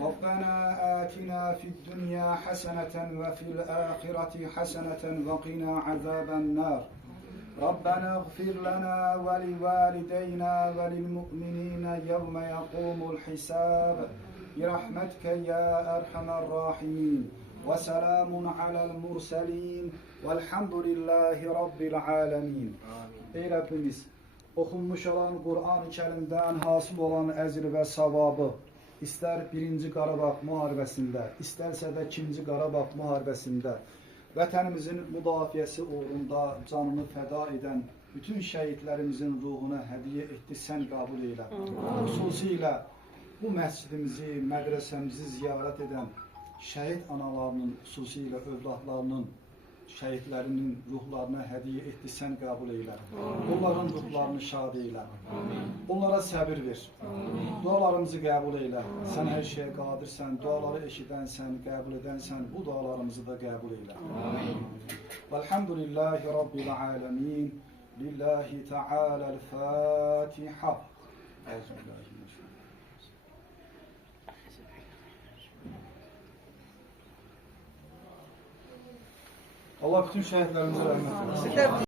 ربنا آتنا في الدنيا حسنة وفي الآخرة حسنة وقنا عذاب النار ربنا اغفر لنا ولوالدينا وللمؤمنين يوم يقوم الحساب برحمتك يا أرحم الراحمين وسلام على المرسلين والحمد لله رب العالمين. Ey Rabbimiz, okunmuş olan Kur'an-ı Kerim'den hasıl olan əzr və savabı İstər 1-ci Qarabağ müharibəsində, istərsə də 2-ci Qarabağ müharibəsində vətənimizin müdafiəsi uğrunda canını fəda edən bütün şəhidlərimizin ruhuna hədiyyə etdi, sən qəbul eylə. Xüsusilə bu məscidimizi, mədrəsəmizi ziyarət edən şəhid analarının, xüsusilə övladlarının, şəhidlərinin ruhlarına hədiyyə etdi, sən qəbul eylə. Onların ruhlarını şad eylə. Onlara səbir ver. Dualarımızı qəbul eylə. Sən hər şeyə qadirsən, duaları eşidənsən, qəbul edənsən, bu dualarımızı da qəbul eylə. Velhamdülillahi Rabbil alemin. Lillahi Teala'l-Fatiha. Allah bütün şəhidlərimizə rəhmət eylesin.